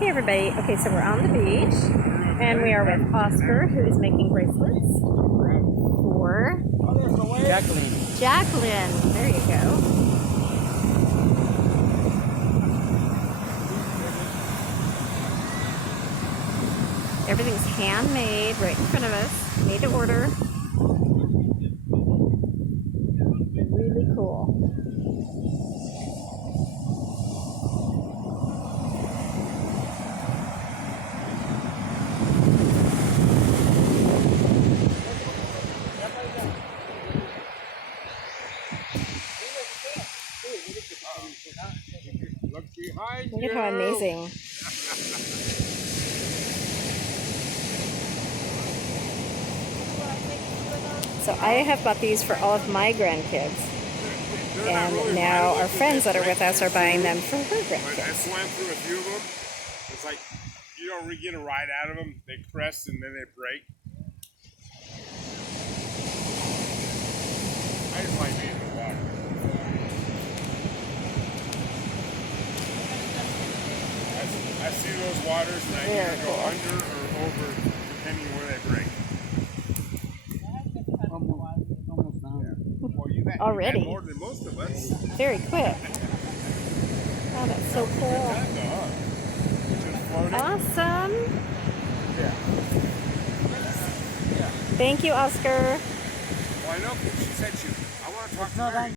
Hey everybody, okay, so we're on the beach and we are with Oscar, who is making bracelets for Jacqueline. There you go. Everything's handmade right in front of us, made to order. Really cool. Look at how amazing. So I have bought these for all of my grandkids. And now our friends that are with us are buying them for her grandkids. I swam through a few of them. It's like you don't get a ride out of them. They press and then they break. I just like being in the water. I see those waters and I either go under or over depending where they break. Almost down. Yeah. Well, you've had more than most of us. Very quick. Oh, that's so cool. Awesome. Yeah. Thank you, Oscar. Well, I know, she said I want to talk to her.